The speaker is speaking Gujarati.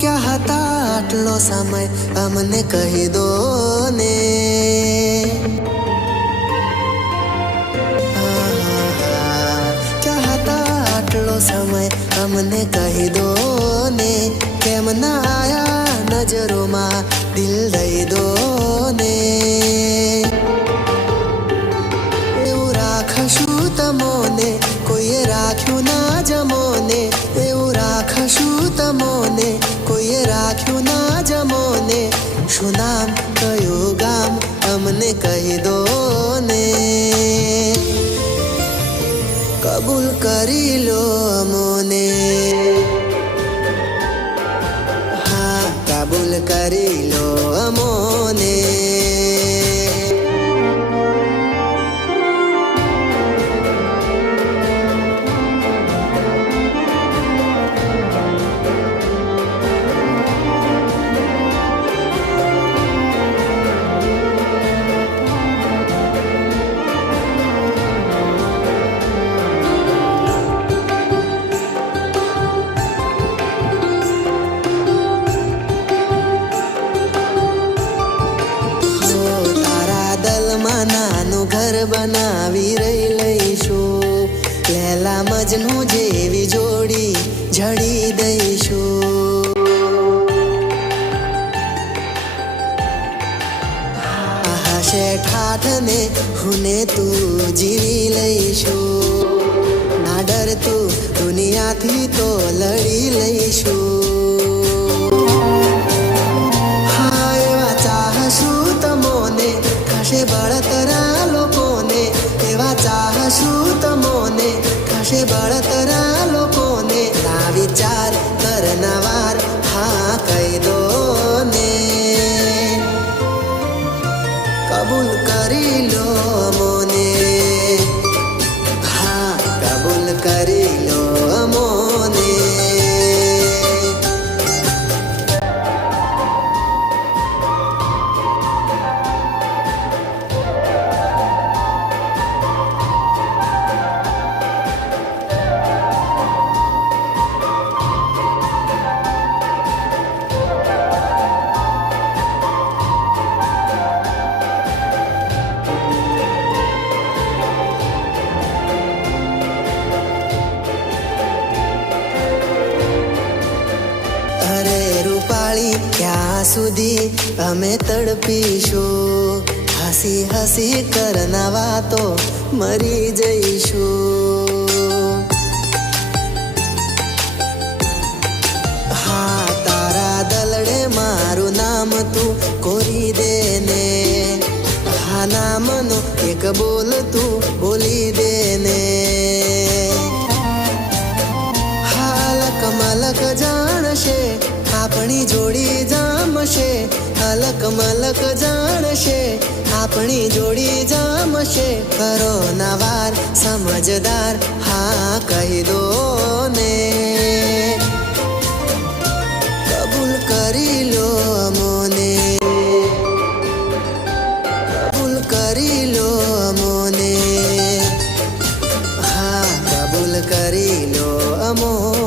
ક્યાં હતા આટલો સમય અમને કહી દો ને. ક્યાં હતા આટલો સમય અમને કહી દો ને. કેમ ના આયા નજરોમાં દિલ દઈ દો ને. એવું રાખશું તમોને કોઈએ રાખ્યું ના જમોને. એવું રાખશું તમોને કોઈએ રાખ્યું ના જમોને. શું નામ કયું ગામ અમને કહી દો ને. કબૂલ કરી લો અમોને. હા કબૂલ કરી લો અમોને. નાનું ઘર બનાવી રહી લઈશું. લેલા મજનુ જેવી જોડી જડી દઈશું. આહા ઠાઠ ને હુને તું જીવી લઈશું. ના ડર તું દુનિયાથી તો લડી લઈશું. હા એવા ચાહશું તમોને થશે બળતરા લોકોને. એવા ચાહશું તમોને થશે બળતરા લોકોને. ના વિચાર કરનાર હા કહી દો ને. કબૂલ કરી લો અમોને. હા કબૂલ કરી લો અમોને. ક્યાં સુધી અમે તડપીશું. હસી હસી કરના વાતો મરી જઈશું. હા તારા દલડે મારું નામ તું કોરી દે ને. હા નામનો એક બોલ તું બોલી દે ને. હાલક મલક જાણશે આપણી જોડી જામશે. અલક મલક જાણશે આપણી જોડી જામશે. કરો નવાર સમજદાર હા કહી દો ને. કબૂલ કરી લો અમોને. કબૂલ કરી લો અમોને. હા કબૂલ કરી લો અમોને.